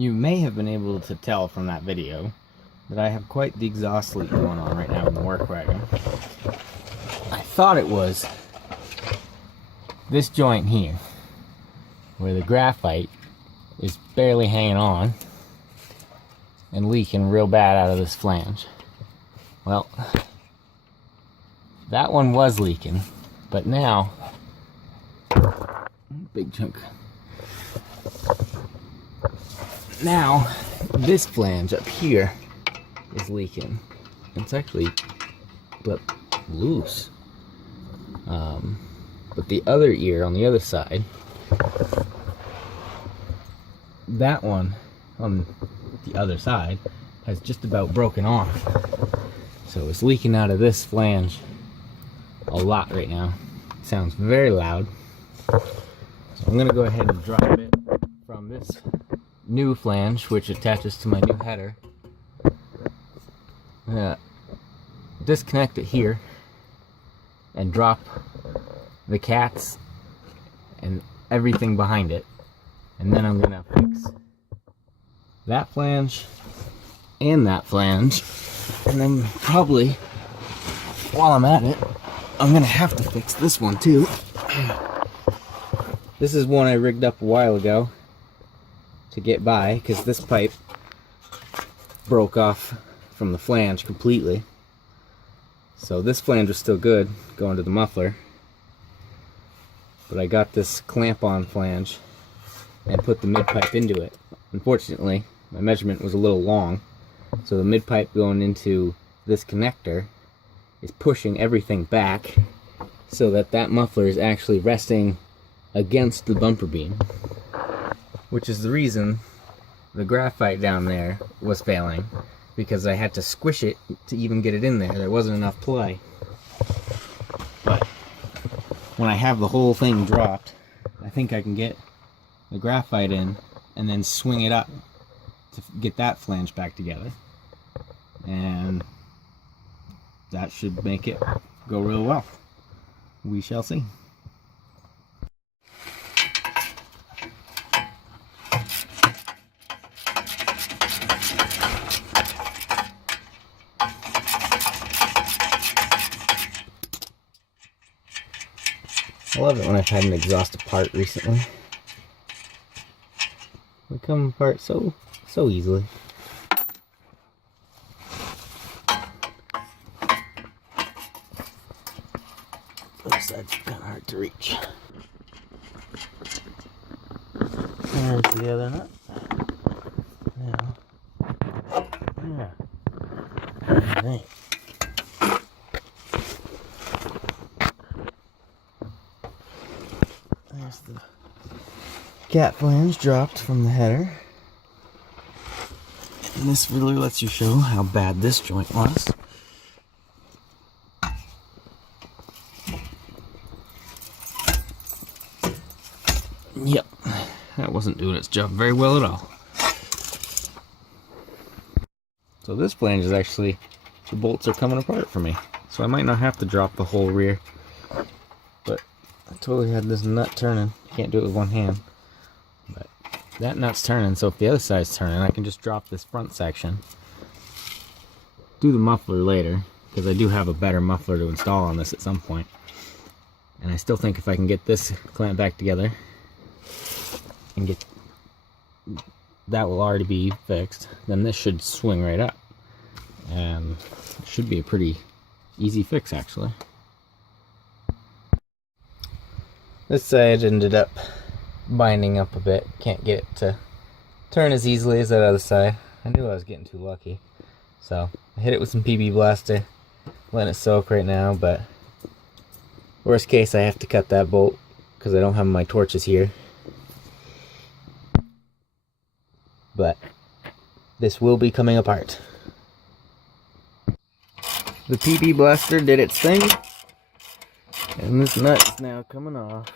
You may have been able to tell from that video that I have quite the exhaust leak going on right now in the work wagon. I thought it was this joint here, where the graphite is barely hanging on and leaking real bad out of this flange. Well, that one was leaking, but now, big chunk. Now, this flange up here is leaking. It's actually loose. But the other ear on the other side, that one on the other side has just about broken off. So it's leaking out of this flange a lot right now. It sounds very loud. So I'm gonna go ahead and drop it from this new flange, which attaches to my new header. Disconnect it here and drop the cats and everything behind it, and then I'm gonna fix that flange and that flange, and then probably while I'm at it I'm gonna have to fix this one too. This is one I rigged up a while ago to get by, because this pipe broke off from the flange completely. So this flange was still good going to the muffler, but I got this clamp-on flange and put the mid-pipe into it. Unfortunately, my measurement was a little long, so the mid-pipe going into this connector is pushing everything back so that that muffler is actually resting against the bumper beam, which is the reason the graphite down there was failing, because I had to squish it to even get it in there. There wasn't enough play. But when I have the whole thing dropped, I think I can get the graphite in and then swing it up to get that flange back together, and that should make it go real well. We shall see. I love it when I've had an exhaust apart recently. They come apart so easily. Other side's kind of hard to reach. There's the other nut. Yeah. Alright. There's the cat flange dropped from the header. And this really lets you show how bad this joint was. Yep, that wasn't doing its job very well at all. So this flange is actually, the bolts are coming apart for me. So I might not have to drop the whole rear. But I totally had this nut turning. Can't do it with one hand. But that nut's turning, so if the other side's turning, I can just drop this front section. Do the muffler later, because I do have a better muffler to install on this at some point. And I still think if I can get this clamp back together, and get that will already be fixed, then this should swing right up, and it should be a pretty easy fix actually. This side ended up binding up a bit. Can't get it to turn as easily as that other side. I knew I was getting too lucky, so I hit it with some PB Blaster, letting it soak right now. But worst case, I have to cut that bolt because I don't have my torches here. But this will be coming apart. The PB Blaster did its thing, and this nut's now coming off.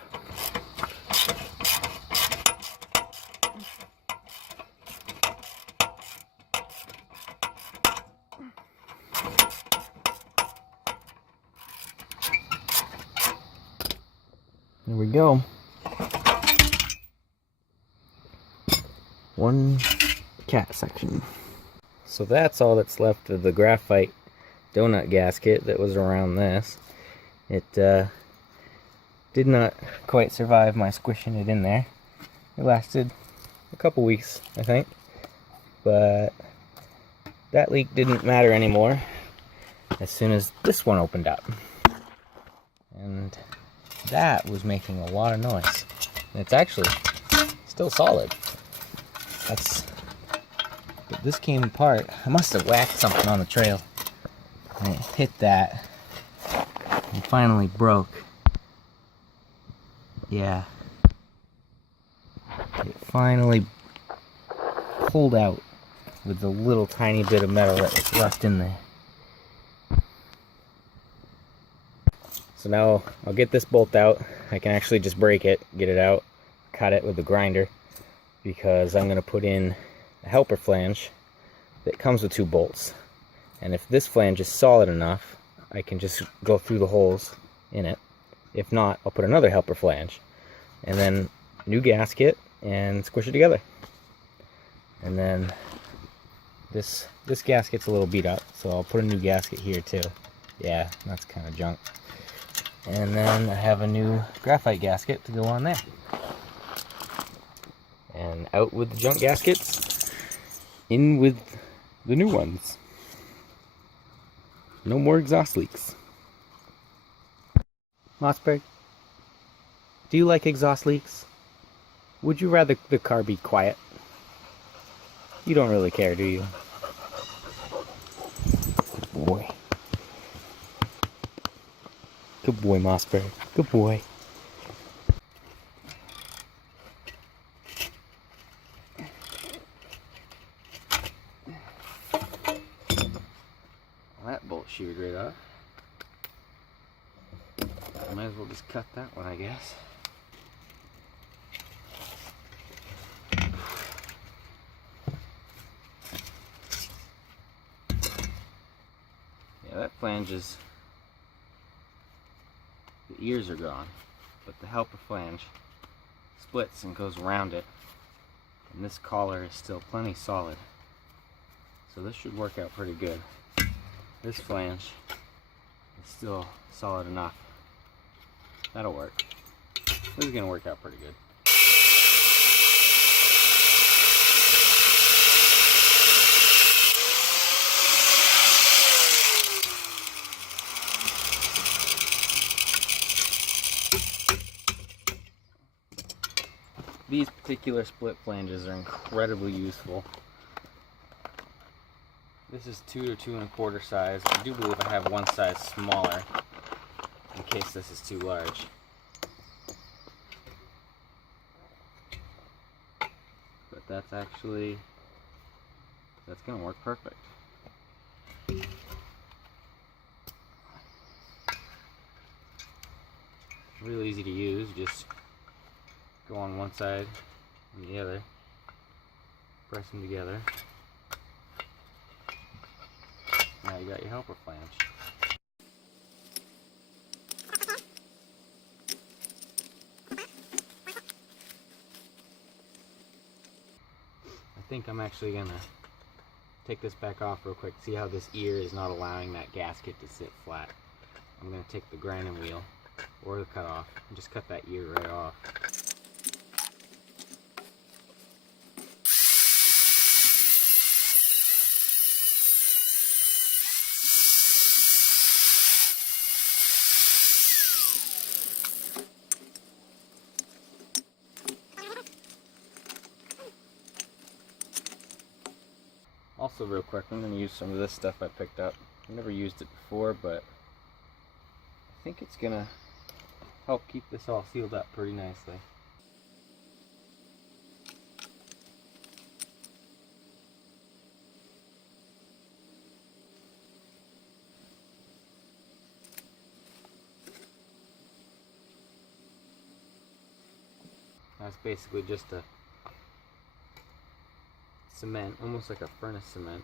There we go. One cat section. So that's all that's left of the graphite donut gasket that was around this. It did not quite survive my squishing it in there. It lasted a couple weeks, I think, but that leak didn't matter anymore as soon as this one opened up. And that was making a lot of noise. And it's actually still solid. But this came apart. I must have whacked something on the trail. And it hit that and finally broke. Yeah. It finally pulled out with the little tiny bit of metal that was left in there. So now I'll get this bolt out. I can actually just break it, get it out, cut it with the grinder, because I'm going to put in a helper flange that comes with 2 bolts. And if this flange is solid enough, I can just go through the holes in it. If not, I'll put another helper flange and then new gasket and squish it together. And then this gasket's a little beat up, so I'll put a new gasket here too. Yeah, that's kind of junk. And then I have a new graphite gasket to go on there. And out with the junk gaskets, in with the new ones. No more exhaust leaks. Mossberg, do you like exhaust leaks? Would you rather the car be quiet? You don't really care, do you? Good boy. Good boy, Mossberg. Good boy. Well, that bolt sheared right off. Might as well just cut that one, I guess. Yeah, that flange is... the ears are gone, but the helper flange splits and goes around it, and this collar is still plenty solid, so this should work out pretty good. This flange is still solid enough. That'll work. This is gonna work out pretty good. These particular split flanges are incredibly useful. This is 2 to 2¼ size. I do believe I have one size smaller in case this is too large. But that's gonna work perfect. Really easy to use, just go on one side and the other, press them together. Now you got your helper flange. I think I'm actually gonna take this back off real quick, see how this ear is not allowing that gasket to sit flat. I'm gonna take the grinding wheel or the cut off and just cut that ear right off. Also real quick, I'm going to use some of this stuff I picked up. I've never used it before, but I think it's going to help keep this all sealed up pretty nicely. That's basically just a cement, almost like a furnace cement.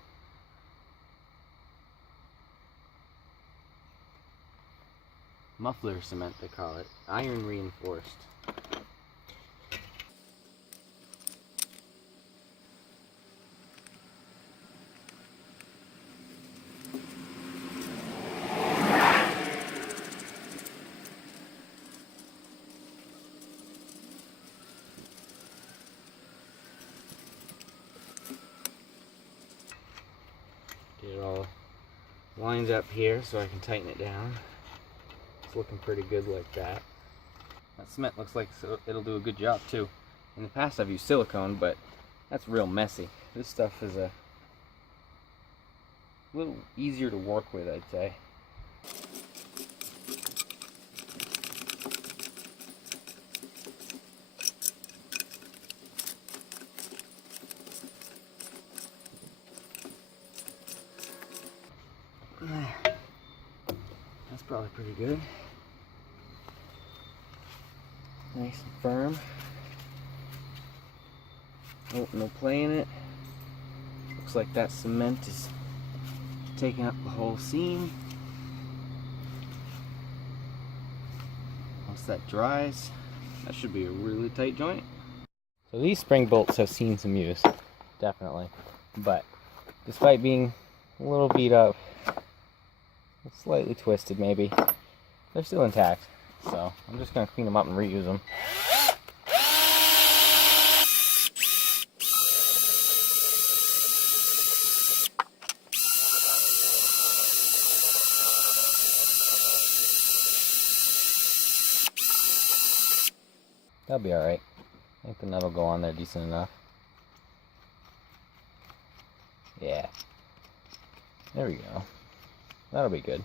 Muffler cement they call it. Iron reinforced. lines up here so I can tighten it down. It's looking pretty good like that. That cement looks like it'll do a good job too. In the past I've used silicone, but that's real messy. This stuff is a little easier to work with, I'd say. That's probably pretty good. Nice and firm. Oh, no play in it. Looks like that cement is taking up the whole seam. Once that dries, that should be a really tight joint. So these spring bolts have seen some use, definitely. But despite being a little beat up, slightly twisted maybe, they're still intact. So I'm just going to clean them up and reuse them. That'll be alright. I think the nut will go on there decent enough. Yeah. There we go. That'll be good.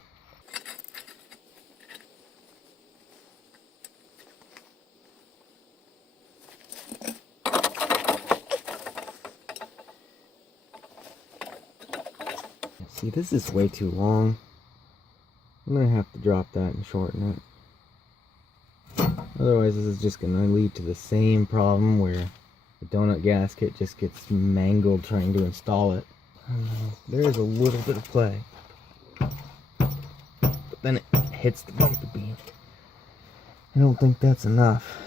See, this is way too long. I'm gonna have to drop that and shorten it. Otherwise, this is just gonna lead to the same problem where the donut gasket just gets mangled trying to install it. There is a little bit of play, but then it hits the bumper beam. I don't think that's enough.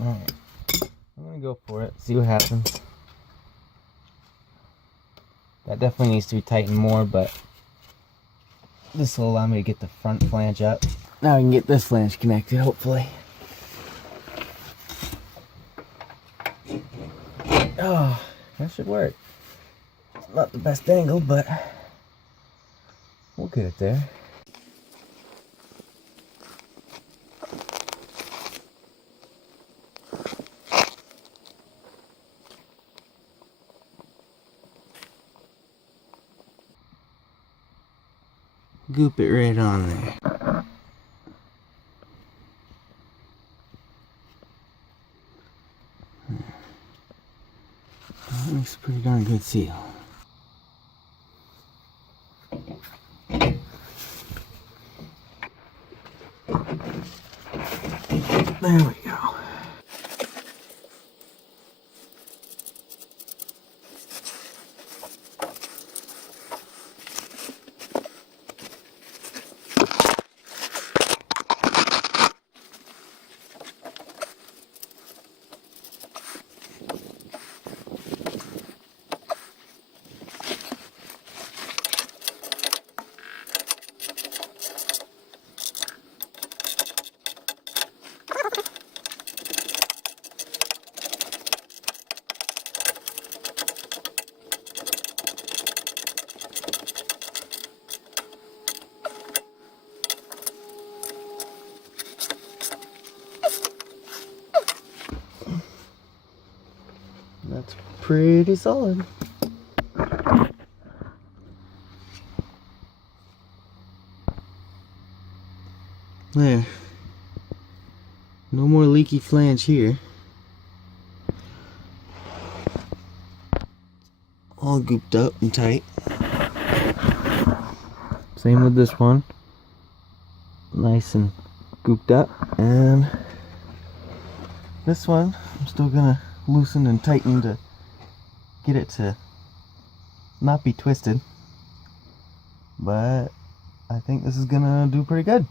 Alright, I'm gonna go for it, see what happens. That definitely needs to be tightened more, but this will allow me to get the front flange up. Now I can get this flange connected, hopefully. Oh, that should work. It's not the best angle, but we'll get it there. Goop it right on there. That makes a pretty darn good seal. There we go. That's pretty solid. leaky flange here. All gooped up and tight. Same with this one. Nice and gooped up. And this one, I'm still gonna loosen and tighten to get it to not be twisted. But I think this is gonna do pretty good.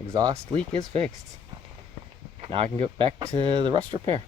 Exhaust leak is fixed. Now I can go back to the rust repair.